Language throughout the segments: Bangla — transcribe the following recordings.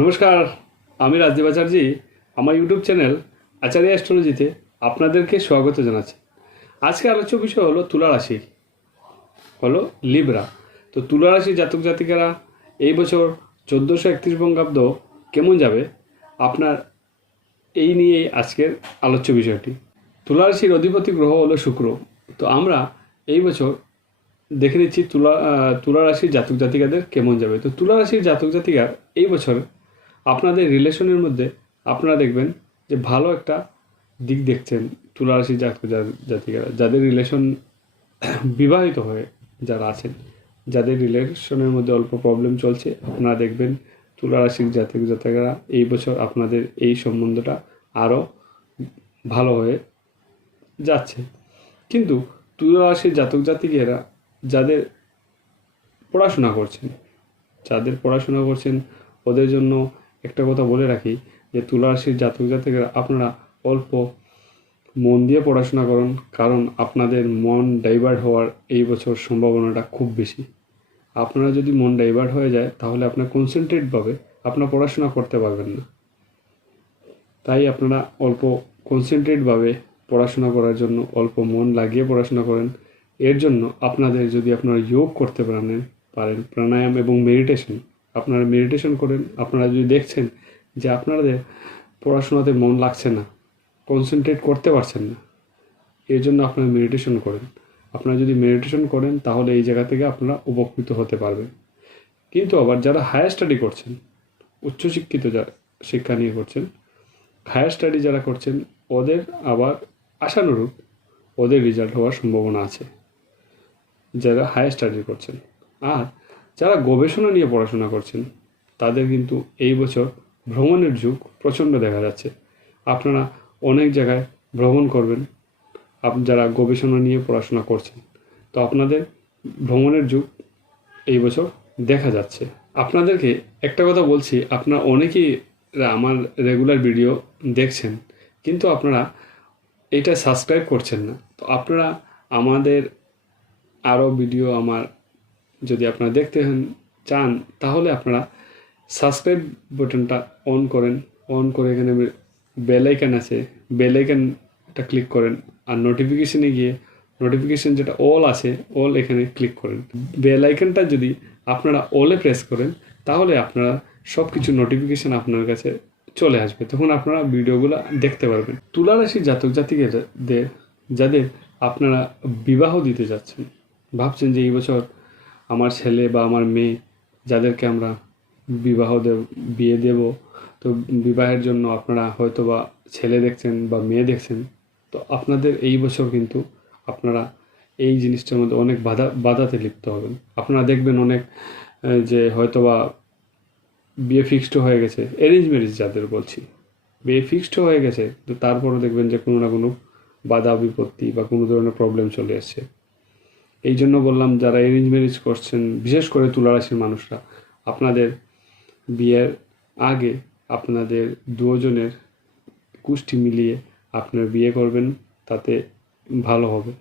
নমস্কার, আমি রাজদীপ আচার্যি। আমার ইউটিউব চ্যানেল আচার্য অ্যাস্ট্রোলজিতে আপনাদেরকে স্বাগত জানাচ্ছি। আজকে আলোচ্য বিষয় হলো তুলা রাশি, হলো লিব্রা। তো তুলা রাশির জাতক জাতিকারা এই বছর 1431 বঙ্গাব্দ কেমন যাবে, আপনার এই নিয়েই আজকের আলোচ্য বিষয়টি। তুলা রাশির অধিপতি গ্রহ হলো শুক্র। তো আমরা এই বছর দেখে নিচ্ছি তুলা রাশির জাতক জাতিকাদের কেমন যাবে। তো তুলা রাশির জাতক জাতিকার এই বছর আপনাদের রিলেশনের মধ্যে আপনারা দেখবেন যে ভালো একটা দিক দেখছেন। তুলা রাশির জাতক জাতিকারা যাদের রিলেশন বিবাহিত হয়ে যারা আছেন, যাদের রিলেশনের মধ্যে অল্প প্রবলেম চলছে, আপনারা দেখবেন তুলা রাশির জাতক জাতিকারা এই বছর আপনাদের এই সম্বন্ধটা আরও ভালো হয়ে যাচ্ছে। কিন্তু তুলা রাশির জাতক জাতিকেরা যাদের পড়াশোনা করছেন ওদের জন্য একটা কথা বলে রাখি যে তুলা রাশির জাতক জাতিকেরা আপনারা অল্প মন দিয়ে পড়াশোনা করুন, কারণ আপনাদের মন ডাইভার্ট হওয়ার এই বছর সম্ভাবনাটা খুব বেশি। আপনারা যদি মন ডাইভার্ট হয়ে যায় তাহলে আপনার কনসেন্ট্রেটভাবে আপনার পড়াশোনা করতে পারবেন না। তাই আপনারা অল্প কনসেন্ট্রেটভাবে পড়াশোনা করার জন্য অল্প মন লাগিয়ে পড়াশোনা করেন। এর জন্য আপনাদের যদি আপনারা যোগ করতে পারেন, প্রাণায়াম এবং মেডিটেশন, আপনারা মেডিটেশন করেন, আপনারা যদি দেখছেন যে আপনাদের পড়াশোনাতে মন লাগছে না, কনসেন্ট্রেট করতে পারছেন না, এর জন্য আপনারা মেডিটেশন করেন। আপনারা যদি মেডিটেশন করেন তাহলে এই জায়গা থেকে আপনারা উপকৃত হতে পারবেন। কিন্তু আবার যারা হায়ার স্টাডি করছেন, উচ্চশিক্ষিত যারা শিক্ষা নিয়ে করছেন, হায়ার স্টাডি যারা করছেন, ওদের আবার আশানুরূপ ওদের রেজাল্ট হওয়ার সম্ভাবনা আছে যারা হায়ার স্টাডি করছেন। আর যারা গবেষণা নিয়ে পড়াশোনা করছেন তাদের কিন্তু এই বছর ভ্রমণের যুগ প্রচণ্ড দেখা যাচ্ছে। আপনারা অনেক জায়গায় ভ্রমণ করবেন যারা গবেষণা নিয়ে পড়াশোনা করছেন। তো আপনাদের ভ্রমণের যুগ এই বছর দেখা যাচ্ছে। আপনাদেরকে একটা কথা বলছি, আপনারা অনেকেই আমার রেগুলার ভিডিও দেখছেন কিন্তু আপনারা এটা সাবস্ক্রাইব করছেন না। তো আপনারা আমাদের আরও ভিডিও যদি আপনারা দেখতে চান তাহলে আপনারা সাবস্ক্রাইব বাটনটা অন করে এখানে বেল আইকন আছে, বেল আইকনটা ক্লিক করেন। আর নোটিফিকেশনে গিয়ে নোটিফিকেশন যেটা অল আছে, অল এখানে ক্লিক করেন। বেল আইকনটা যদি আপনারা অলে প্রেস করেন তাহলে আপনারা সব কিছু নোটিফিকেশান আপনার কাছে চলে আসবে, তখন আপনারা ভিডিওগুলো দেখতে পারবেন। তুলা রাশির জাতক জাতিকাদের যাদের আপনারা বিবাহ দিতে যাচ্ছেন, ভাবছেন যে এই বছর আমার ছেলে বা আমার মেয়ে যাদেরকে আমরা বিয়ে দেব, তো বিবাহের জন্য আপনারা হয়তো বা ছেলে দেখছেন বা মেয়ে দেখছেন। তো আপনাদের এই বছর কিন্তু আপনারা এই জিনিসটার মধ্যে অনেক বাধাতে লিপ্ত হবেন। আপনারা দেখবেন অনেক যে হয়তো বা বিয়ে ফিক্সড হয়ে গেছে, অ্যারেঞ্জ ম্যারেজ যাদের বলছি, বিয়ে ফিক্সড হয়ে গেছে, তো তারপরও দেখবেন যে কোনো না কোনো বাধা বিপত্তি বা কোনো ধরনের প্রবলেম চলে আসছে। এই জন্য বললাম যারা অ্যারেঞ্জ ম্যারেজ করছেন, বিশেষ করে তুলা রাশির মানুষরা, আপনাদের বিয়ের আগে আপনাদের দুজনের কুষ্টি মিলিয়ে আপনার বিয়ে করবেন, তাতে ভালো হবে।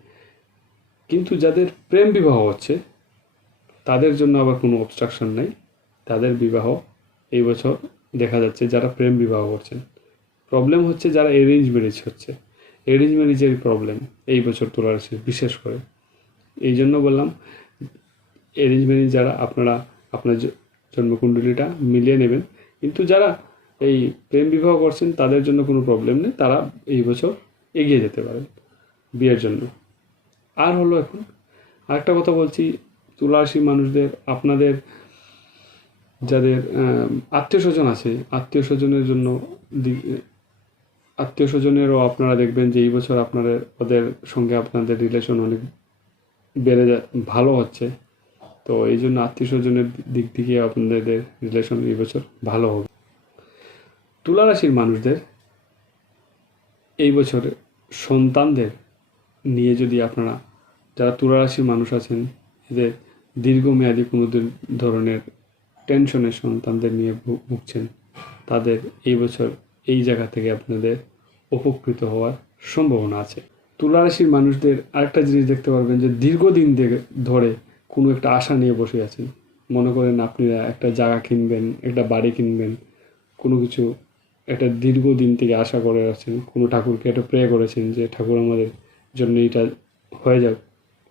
কিন্তু যাদের প্রেম বিবাহ হচ্ছে তাদের জন্য আবার কোনো অবস্ট্রাকশন নেই, তাদের বিবাহ এই বছর দেখা যাচ্ছে। যারা প্রেম বিবাহ করছেন, প্রবলেম হচ্ছে যারা অ্যারেঞ্জ ম্যারেজ হচ্ছে, অ্যারেঞ্জ ম্যারেজের প্রবলেম এই বছর তুলা রাশি বিশেষ করে। এই জন্য বললাম অ্যারেঞ্জ ম্যারেজ যারা আপনারা আপনার জন্মকুণ্ডলীটা মিলিয়ে নেবেন। কিন্তু যারা এই প্রেম বিবাহ করছেন তাদের জন্য কোনো প্রবলেম নেই, তারা এই বছর এগিয়ে যেতে পারেন বিয়ের জন্য। আর হলো এখন আরেকটা কথা বলছি, তুলা রাশির মানুষদের, আপনাদের যাদের আত্মীয় স্বজন আছে, আত্মীয় স্বজনেরও আপনারা দেখবেন যে এই বছর ওদের সঙ্গে আপনাদের রিলেশন অনেক ভালো হচ্ছে। তো এই জন্য আত্মীয় স্বজনের দিক থেকে আপনাদের রিলেশন এই বছর ভালো হবে। তুলা রাশির মানুষদের এই বছরে সন্তানদের নিয়ে যদি আপনারা, যারা তুলা রাশির মানুষ আছেন, এদের দীর্ঘমেয়াদী কোনো ধরনের টেনশনের সন্তানদের নিয়ে ভুগছেন, তাদের এই বছর এই জায়গা থেকে আপনাদের উপকৃত হওয়ার সম্ভাবনা আছে। তুলা রাশির মানুষদের আরেকটা জিনিস দেখতে পারবেন যে দীর্ঘদিন ধরে কোনো একটা আশা নিয়ে বসে আছেন। মনে করেন আপনি একটা জায়গা কিনবেন, একটা বাড়ি কিনবেন, কোনো কিছু একটা দীর্ঘদিন থেকে আশা করে আছেন, কোনো ঠাকুরকে একটা প্রে করেছেন যে ঠাকুর আমাদের জন্য এটা হয়ে যাক,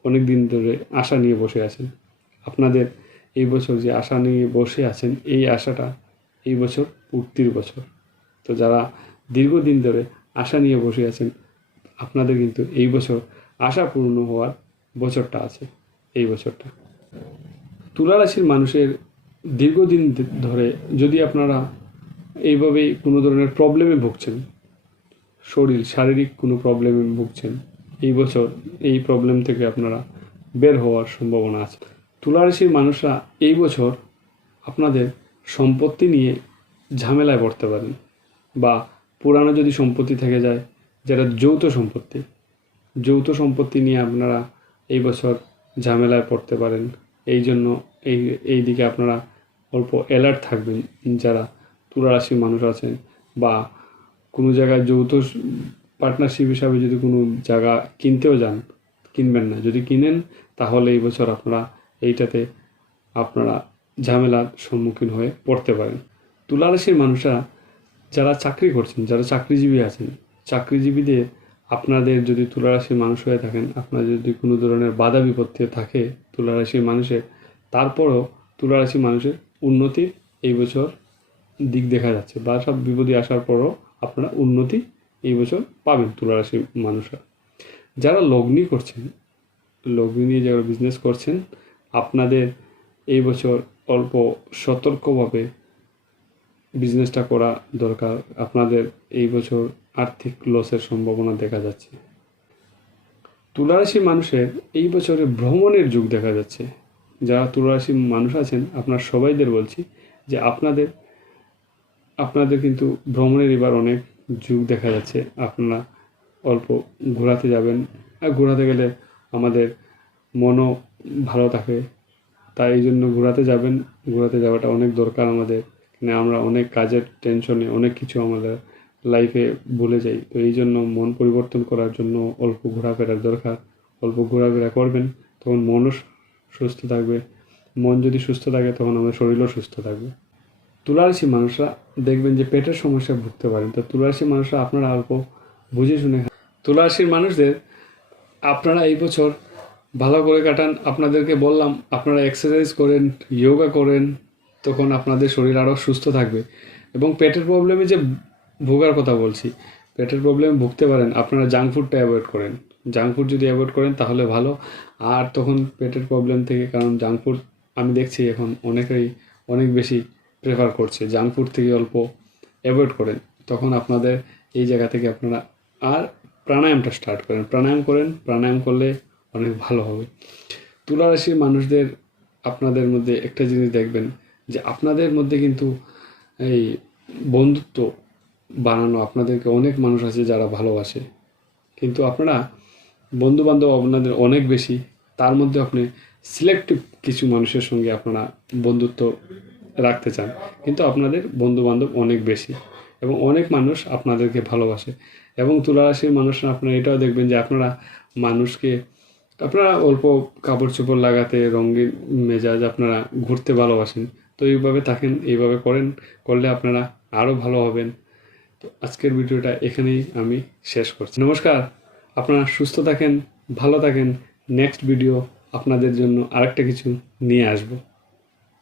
অনেক দিন ধরে আশা নিয়ে বসে আছেন। আপনাদের এই বছর যে আশা নিয়ে বসে আছেন, এই আশাটা এই বছর পূর্তির বছর। তো যারা দীর্ঘদিন ধরে আশা নিয়ে বসে আছেন, আপনাদের কিন্তু এই বছর আশা পূর্ণ হওয়ার বছরটা আছে, এই বছরটা। তুলা রাশির মানুষের দীর্ঘদিন ধরে যদি আপনারা এইভাবেই কোনো ধরনের প্রবলেমে ভুগছেন, শারীরিক কোনো প্রবলেমে ভুগছেন, এই বছর এই প্রবলেম থেকে আপনারা বের হওয়ার সম্ভাবনা আছে। তুলা রাশির মানুষরা এই বছর আপনাদের সম্পত্তি নিয়ে ঝামেলায় পড়তে পারেন, বা পুরানো যদি সম্পত্তি থেকে যায়, যেটা যৌথ সম্পত্তি নিয়ে আপনারা এই বছর ঝামেলায় পড়তে পারেন। এই জন্য এই দিকে আপনারা অল্প অ্যালার্ট থাকবেন। যারা তুলা রাশির মানুষ আছেন, বা কোনো জায়গায় যৌথ পার্টনারশিপ হিসাবে যদি কোনো জায়গা কিনতেও যান, কিনবেন না। যদি কিনেন তাহলে এই বছর এইটাতে আপনারা ঝামেলার সম্মুখীন হয়ে পড়তে পারেন। তুলা রাশির মানুষরা যারা চাকরি করছেন, যারা চাকরিজীবী আছেন, চাকরিজীবীদের আপনাদের যদি তুলা রাশির মানুষ হয়ে থাকেন, আপনার যদি কোনো ধরনের বাধা বিপত্তি থাকে তুলা রাশির মানুষের, তারপরও তুলা রাশির মানুষের উন্নতির এই বছর দিক দেখা যাচ্ছে, বা সব বিপদে আসার পরও আপনারা উন্নতি এই বছর পাবেন তুলা রাশির মানুষরা। যারা লগ্নি করছেন, লগ্নি নিয়ে যারা বিজনেস করছেন, আপনাদের এই বছর অল্প সতর্কভাবে বিজনেসটা করা দরকার। আপনাদের এই বছর আর্থিক লসের সম্ভাবনা দেখা যাচ্ছে। তুলা রাশির মানুষের এই বছরে ভ্রমণের যুগ দেখা যাচ্ছে। যারা তুলা রাশির মানুষ আছেন, আপনার সবাইদের বলছি যে আপনাদের কিন্তু ভ্রমণের এবার অনেক যুগ দেখা যাচ্ছে। আপনারা অল্প ঘোরাতে যাবেন, আর ঘোরাতে গেলে আমাদের মনও ভালো থাকে, তাই এই জন্য ঘোরাতে যাবেন। ঘোরাতে যাওয়াটা অনেক দরকার আমাদের, মানে আমরা অনেক কাজের টেনশনে অনেক কিছু আমাদের লাইফে ভুলে যাই। তো এই জন্য মন পরিবর্তন করার জন্য অল্প ঘোরাফেরার দরকার। অল্প ঘোরাফেরা করবেন, তখন মনও সুস্থ থাকবে। মন যদি সুস্থ থাকে তখন আমাদের শরীরও সুস্থ থাকবে। তুলা রাশির মানুষরা দেখবেন যে পেটের সমস্যায় ভুগতে পারেন। তো তুলা রাশির মানুষরা আপনারা অল্প বুঝে শুনে তুলা রাশির মানুষদের আপনারা এই বছর ভালো করে কাটান। আপনাদেরকে বললাম আপনারা এক্সারসাইজ করেন, যোগা করেন, তখন আপনাদের শরীর আরও সুস্থ থাকবে। এবং পেটের প্রবলেমে যে ভোগার কথা বলছি, পেটের প্রবলেমে ভুগতে পারেন, আপনারা জাঙ্ক ফুডটা অ্যাভয়েড করেন। জাঙ্ক ফুড যদি অ্যাভয়েড করেন তাহলে ভালো। আর তখন পেটের প্রবলেম থেকে, কারণ জাঙ্ক ফুড আমি দেখছি এখন অনেকেই অনেক বেশি প্রেফার করছে, জাঙ্ক ফুড থেকে অল্প অ্যাভয়েড করেন। তখন আপনাদের এই জায়গা থেকে আপনারা আর প্রাণায়ামটা স্টার্ট করেন, প্রাণায়াম করলে অনেক ভালো হবে। তুলা রাশির মানুষদের আপনাদের মধ্যে একটা জিনিস দেখবেন যে আপনাদের মধ্যে কিন্তু এই বন্ধুত্ব বানানো, আপনাদেরকে অনেক মানুষ আছে যারা ভালোবাসে, কিন্তু আপনারা বন্ধুবান্ধব আপনাদের অনেক বেশি, তার মধ্যে আপনি সিলেক্টিভ কিছু মানুষের সঙ্গে আপনারা বন্ধুত্ব রাখতে চান, কিন্তু আপনাদের বন্ধুবান্ধব অনেক বেশি এবং অনেক মানুষ আপনাদেরকে ভালোবাসে। এবং তুলা রাশির মানুষরা আপনারা এটাও দেখবেন যে আপনারা অল্প কাপড় চোপড় লাগাতে, রঙিন মেজাজ, আপনারা ঘুরতে ভালোবাসেন। তো এইভাবে থাকেন, এইভাবে করলে আপনারা আরও ভালো হবেন। তো আজকের ভিডিওটা এখানেই আমি শেষ করছি। নমস্কার, আপনারা সুস্থ থাকেন, ভালো থাকেন। নেক্সট ভিডিও আপনাদের জন্য আরেকটা কিছু নিয়ে আসবো।